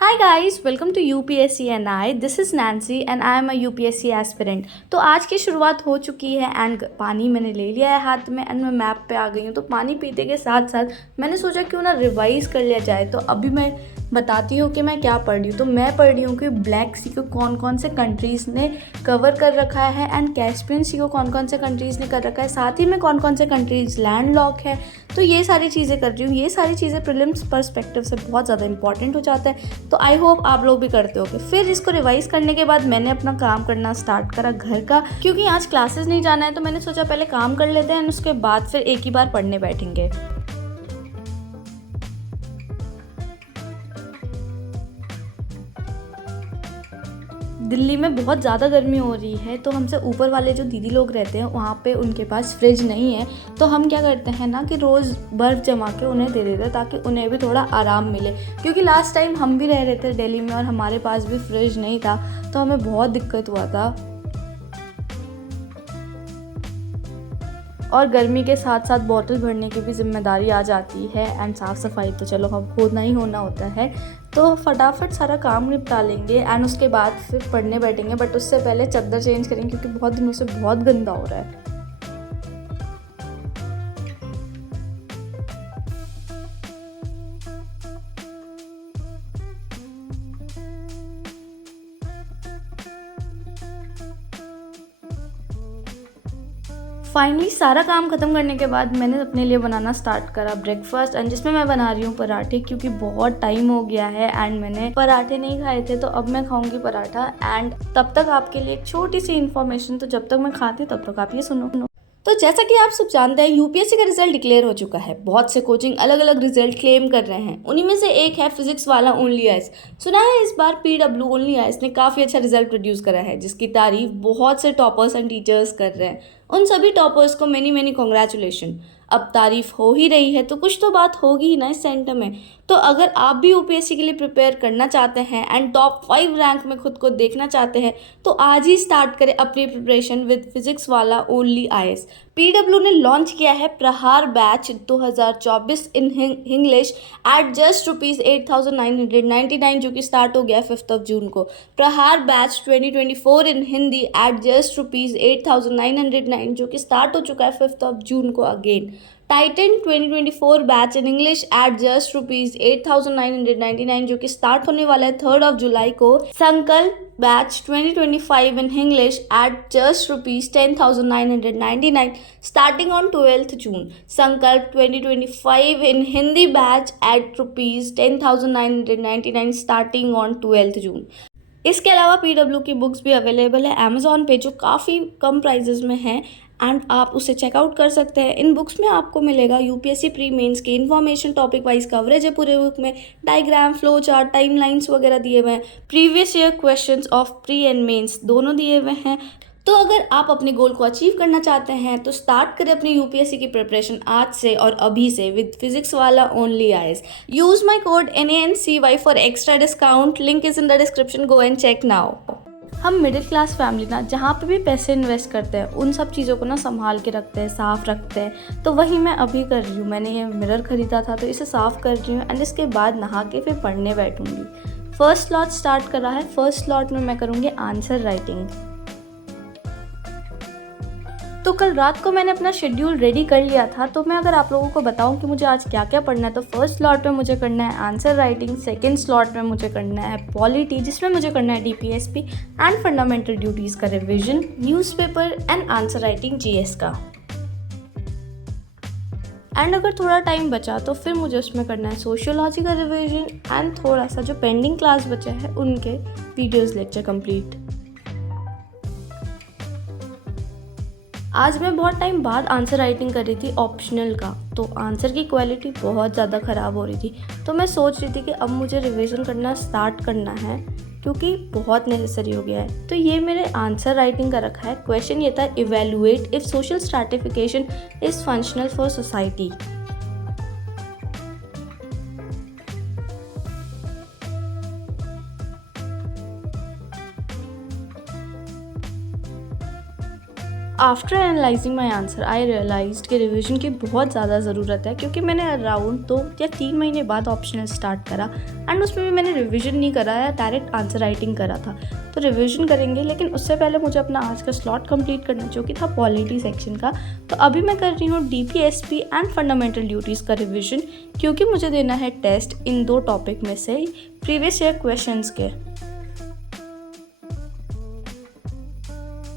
Hi guys, welcome to UPSC and I. This is Nancy and I am a UPSC aspirant. तो आज की शुरुआत हो चुकी है एंड पानी मैंने ले लिया है हाथ में एंड मैं मैप पे आ गई हूँ। तो पानी पीते के साथ साथ मैंने सोचा क्यों ना रिवाइज़ कर लिया जाए। तो अभी मैं बताती हूँ कि मैं क्या पढ़ रही हूँ। तो मैं पढ़ रही हूँ कि ब्लैक सी को कौन कौन से कंट्रीज़ ने कवर कर रखा है एंड कैस्पियन सी को कौन कौन से कंट्रीज़ ने कर रखा है, साथ ही में कौन कौन से कंट्रीज़ लैंड लॉक है। तो ये सारी चीज़ें कर रही हूँ। ये सारी चीज़ें प्रीलिम्स पर्सपेक्टिव से बहुत ज़्यादा इंपॉर्टेंट हो जाता है। तो आई होप आप लोग भी करते होगे। फिर इसको रिवाइज करने के बाद मैंने अपना काम करना स्टार्ट करा घर का, क्योंकि आज क्लासेस नहीं जाना है। तो मैंने सोचा पहले काम कर लेते हैं और उसके बाद फिर एक ही बार पढ़ने बैठेंगे। दिल्ली में बहुत ज़्यादा गर्मी हो रही है, तो हमसे ऊपर वाले जो दीदी लोग रहते हैं वहाँ पे उनके पास फ्रिज नहीं है। तो हम क्या करते हैं ना कि रोज़ बर्फ़ जमा के उन्हें दे देते हैं ताकि उन्हें भी थोड़ा आराम मिले। क्योंकि लास्ट टाइम हम भी रह रहे थे दिल्ली में और हमारे पास भी फ्रिज नहीं था, तो हमें बहुत दिक्कत हुआ था। और गर्मी के साथ साथ बॉटल भरने की भी जिम्मेदारी आ जाती है एंड साफ़ सफाई तो चलो हम होना ही होना होता है। तो फटाफट सारा काम निपटा लेंगे एंड उसके बाद फिर पढ़ने बैठेंगे। बट उससे पहले चादर चेंज करेंगे क्योंकि बहुत दिनों से बहुत गंदा हो रहा है। फाइनली सारा काम ख़त्म करने के बाद मैंने अपने लिए बनाना स्टार्ट करा ब्रेकफास्ट, एंड जिसमें मैं बना रही हूँ पराठे, क्योंकि बहुत टाइम हो गया है एंड मैंने पराठे नहीं खाए थे। तो अब मैं खाऊंगी पराठा। एंड तब तक आपके लिए एक छोटी सी इन्फॉर्मेशन, तो जब तक मैं खाती हूँ तब तक आप ये सुनो। तो जैसा कि आप सब जानते हैं, यूपीएससी का रिजल्ट डिक्लेयर हो चुका है। बहुत से कोचिंग अलग अलग रिजल्ट क्लेम कर रहे हैं। उन्हीं में से एक है फिजिक्स वाला ओनली आइस। सुना है इस बार पीडब्ल्यू ओनली आइस ने काफ़ी अच्छा रिजल्ट प्रोड्यूस करा है, जिसकी तारीफ बहुत से टॉपर्स एंड टीचर्स कर रहे हैं। उन सभी टॉपर्स को मेनी मेनी कॉन्ग्रेचुलेशन। अब तारीफ हो ही रही है तो कुछ तो बात होगी ही ना इस सेंटर में। तो अगर आप भी यूपीएससी के लिए प्रिपेयर करना चाहते हैं एंड टॉप 5 रैंक में खुद को देखना चाहते हैं, तो आज ही स्टार्ट करें अपनी preparation with physics Wallah only IAS. PW ने लॉन्च किया है प्रहार batch 2024 in English at just ₹8,999, जो कि स्टार्ट हो गया 5 जून को। प्रहार बैच 2024 इन हिंदी एट जस्ट ₹8,909, जो कि स्टार्ट हो चुका है 5 जून को again. Titan 2024 batch in English at just ₹8,999, जो कि स्टार्ट होने वाला है 3 जुलाई को। संकल्प batch 2025 in English at just ₹10,999 starting on 12th June. संकल्प 2025 in Hindi batch at ₹10,999 starting on 12th June. इसके अलावा पीडब्ल्यू की बुक्स भी अवेलेबल है अमेज़ॉन पे, जो काफ़ी कम प्राइजेस में है एंड आप उसे चेकआउट कर सकते हैं। इन बुक्स में आपको मिलेगा यूपीएससी प्री मेंस की इन्फॉर्मेशन, टॉपिक वाइज कवरेज है पूरे बुक में, डायग्राम, फ्लो चार्ट, टाइमलाइंस वगैरह दिए हुए हैं। Previous year questions of pre and mains दोनों दिए हुए हैं। तो अगर आप अपने गोल को अचीव करना चाहते हैं तो स्टार्ट करें अपनी यूपीएससी की प्रिपरेशन आज से और अभी से with physics Wallah only IAS. Use my code NANCY for extra discount. Link is in the description, go and check now. हम मिडिल क्लास फैमिली ना, जहाँ पे भी पैसे इन्वेस्ट करते हैं उन सब चीज़ों को ना संभाल के रखते हैं, साफ़ रखते हैं। तो वही मैं अभी कर रही हूँ। मैंने ये मिरर खरीदा था तो इसे साफ़ कर रही हूँ एंड इसके बाद नहा के फिर पढ़ने बैठूँगी। फर्स्ट स्लॉट स्टार्ट कर रहा है। फर्स्ट स्लॉट में मैं करूँगी आंसर राइटिंग। तो कल रात को मैंने अपना शेड्यूल रेडी कर लिया था। तो मैं अगर आप लोगों को बताऊं कि मुझे आज क्या क्या पढ़ना है, तो फर्स्ट स्लॉट में मुझे करना है आंसर राइटिंग, सेकंड स्लॉट में मुझे करना है पॉलिटी, जिसमें मुझे करना है डीपीएसपी एंड फंडामेंटल ड्यूटीज़ का revision, newspaper and answer writing GS का। एंड अगर थोड़ा टाइम बचा तो फिर मुझे उसमें करना है सोशियोलॉजी का रिविजन एंड थोड़ा सा जो पेंडिंग क्लास बचा है उनके वीडियोज़ लेक्चर कंप्लीट। आज मैं बहुत टाइम बाद आंसर राइटिंग कर रही थी ऑप्शनल का, तो आंसर की क्वालिटी बहुत ज़्यादा ख़राब हो रही थी। तो मैं सोच रही थी कि अब मुझे रिवीजन करना स्टार्ट करना है क्योंकि बहुत नेसेसरी हो गया है। तो ये मेरे आंसर राइटिंग का रखा है। क्वेश्चन ये था, evaluate if social stratification is functional for society. After analysing my answer I realised कि रिविज़न की बहुत ज़्यादा ज़रूरत है, क्योंकि मैंने अराउंड 2 या 3 महीने बाद ऑप्शनल स्टार्ट करा एंड उसमें भी मैंने रिविज़न नहीं करा या डायरेक्ट आंसर राइटिंग करा था। तो रिविज़न करेंगे, लेकिन उससे पहले मुझे अपना आज का स्लॉट कंप्लीट करना जो कि था पॉलिटी सेक्शन का। तो अभी मैं कर रही हूँ DPSP एंड फंडामेंटल ड्यूटीज़ का रिविज़न, क्योंकि मुझे देना है टेस्ट इन 2 टॉपिक में से प्रीवियस ईयर क्वेश्चंस के।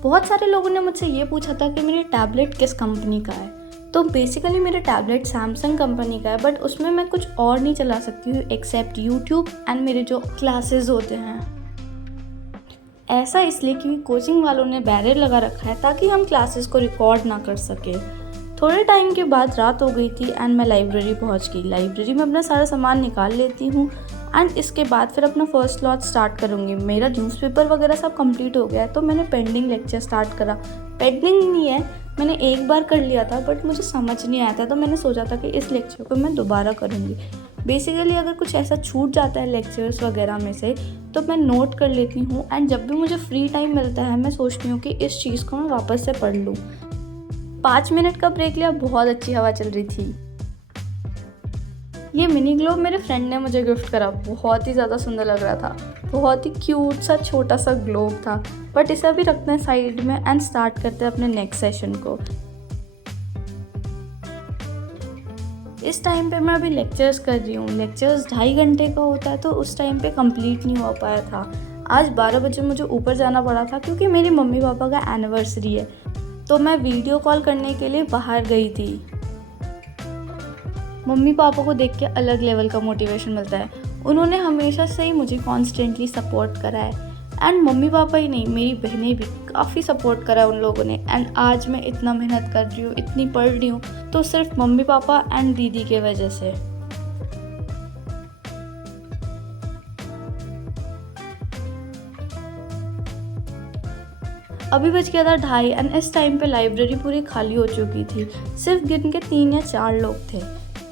बहुत सारे लोगों ने मुझसे ये पूछा था कि मेरी टैबलेट किस कंपनी का है। तो बेसिकली मेरा टैबलेट सैमसंग कंपनी का है, बट उसमें मैं कुछ और नहीं चला सकती हूँ एक्सेप्ट यूट्यूब एंड मेरे जो क्लासेस होते हैं। ऐसा इसलिए क्योंकि कोचिंग वालों ने बैरियर लगा रखा है ताकि हम क्लासेस को रिकॉर्ड ना कर सके। थोड़े टाइम के बाद रात हो गई थी एंड मैं लाइब्रेरी पहुंच गई। लाइब्रेरी में अपना सारा सामान निकाल लेती हूँ एंड इसके बाद फिर अपना फर्स्ट स्लॉट स्टार्ट करूँगी। मेरा न्यूज़पेपर वगैरह सब कंप्लीट हो गया है, तो मैंने पेंडिंग लेक्चर स्टार्ट करा। पेंडिंग नहीं है, मैंने एक बार कर लिया था, बट मुझे समझ नहीं आया था, तो मैंने सोचा था कि इस लेक्चर को मैं दोबारा करूँगी। बेसिकली अगर कुछ ऐसा छूट जाता है लेक्चर्स वगैरह में से, तो मैं नोट कर लेती हूँ एंड जब भी मुझे फ्री टाइम मिलता है मैं सोचती हूँ कि इस चीज़ को मैं वापस से पढ़ लूँ। 5 मिनट का ब्रेक लिया, बहुत अच्छी हवा चल रही थी। ये मिनी ग्लोब मेरे फ्रेंड ने मुझे गिफ्ट करा, बहुत ही ज़्यादा सुंदर लग रहा था। बहुत ही क्यूट सा छोटा सा ग्लोब था, बट इसे अभी रखते हैं साइड में एंड स्टार्ट करते हैं अपने नेक्स्ट सेशन को। इस टाइम पे मैं अभी लेक्चर्स कर रही हूँ। लेक्चर्स 2.5 घंटे का होता है, तो उस टाइम पे कंप्लीट नहीं हो पाया था। आज 12 बजे मुझे ऊपर जाना पड़ा था क्योंकि मेरी मम्मी पापा का एनिवर्सरी है, तो मैं वीडियो कॉल करने के लिए बाहर गई थी। मम्मी पापा को देख के अलग लेवल का मोटिवेशन मिलता है। उन्होंने हमेशा से ही मुझे कॉन्स्टेंटली सपोर्ट करा है एंड मम्मी पापा ही नहीं, मेरी बहनें भी काफ़ी सपोर्ट करा है उन लोगों ने। एंड आज मैं इतना मेहनत कर रही हूँ, इतनी पढ़ रही हूँ, तो सिर्फ मम्मी पापा एंड दीदी के वजह से। अभी बज गया था 2:30 एंड इस टाइम पे लाइब्रेरी पूरी खाली हो चुकी थी। सिर्फ गिन के 3 या 4 लोग थे।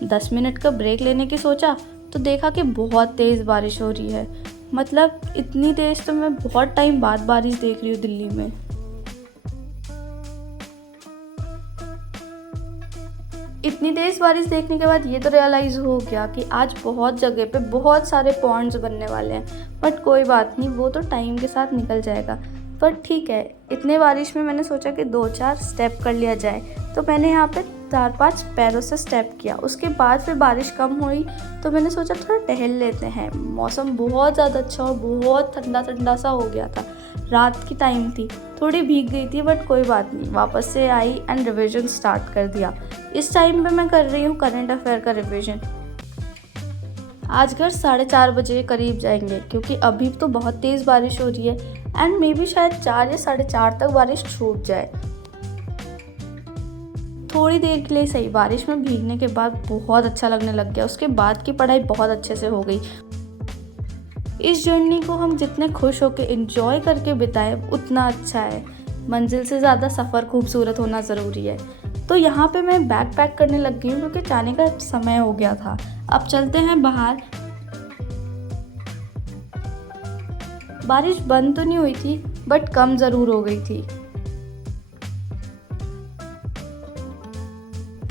10 मिनट का ब्रेक लेने की सोचा तो देखा कि बहुत तेज़ बारिश हो रही है। मतलब इतनी तेज़ तो मैं बहुत टाइम बाद बारिश देख रही हूँ दिल्ली में। इतनी तेज़ बारिश देखने के बाद ये तो रियलाइज़ हो गया कि आज बहुत जगह पे बहुत सारे पॉन्ड्स बनने वाले हैं, बट कोई बात नहीं, वो तो टाइम के साथ निकल जाएगा। पर ठीक है, इतने बारिश में मैंने सोचा कि 2-4 स्टेप कर लिया जाए, तो मैंने यहाँ पे 4-5 पैरों से स्टेप किया। उसके बाद फिर बारिश कम हुई तो मैंने सोचा थोड़ा टहल लेते हैं। मौसम बहुत ज़्यादा अच्छा और बहुत ठंडा ठंडा सा हो गया था। रात की टाइम थी, थोड़ी भीग गई थी, बट कोई बात नहीं, वापस से आई एंड रिविज़न स्टार्ट कर दिया। इस टाइम पे मैं कर रही हूँ करंट अफेयर का रिविज़न। आज घर 4:30 बजे के करीब जाएंगे, क्योंकि अभी तो बहुत तेज़ बारिश हो रही है एंड मे बी शायद 4 या 4:30 तक बारिश छूट जाए। थोड़ी देर के लिए सही, बारिश में भीगने के बाद बहुत अच्छा लगने लग गया। उसके बाद की पढ़ाई बहुत अच्छे से हो गई। इस जर्नी को हम जितने खुश होकर एंजॉय करके बिताए उतना अच्छा है। मंजिल से ज़्यादा सफ़र खूबसूरत होना ज़रूरी है। तो यहाँ पे मैं बैग पैक करने लग गई हूँ क्योंकि जाने का समय हो गया था। अब चलते हैं बाहर। बारिश बंद तो नहीं हुई थी, बट कम ज़रूर हो गई थी।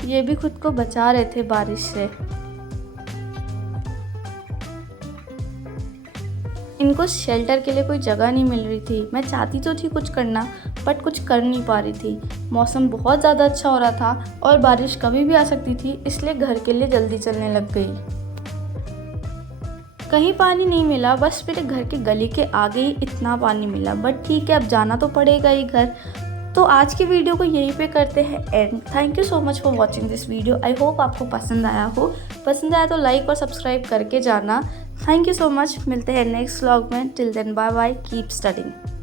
ये भी खुद को बचा रहे थे बारिश से। इनको शेल्टर के लिए कोई जगह नहीं मिल रही थी। मैं चाहती तो थी कुछ करना, बट कुछ कर नहीं पा रही थी। मौसम बहुत ज़्यादा अच्छा हो रहा था और बारिश कभी भी आ सकती थी, इसलिए घर के लिए जल्दी चलने लग गई। कहीं पानी नहीं मिला, बस मेरे घर के गली के आगे ही इतना पानी मिला, बट ठीक है, अब जाना तो पड़ेगा ही घर। तो आज की वीडियो को यहीं पे करते हैं and. Thank you so much for watching this video. I hope आपको पसंद आया हो। पसंद आया तो लाइक और सब्सक्राइब करके जाना। Thank you so much. मिलते हैं नेक्स्ट व्लॉग में। Till then bye bye, keep studying.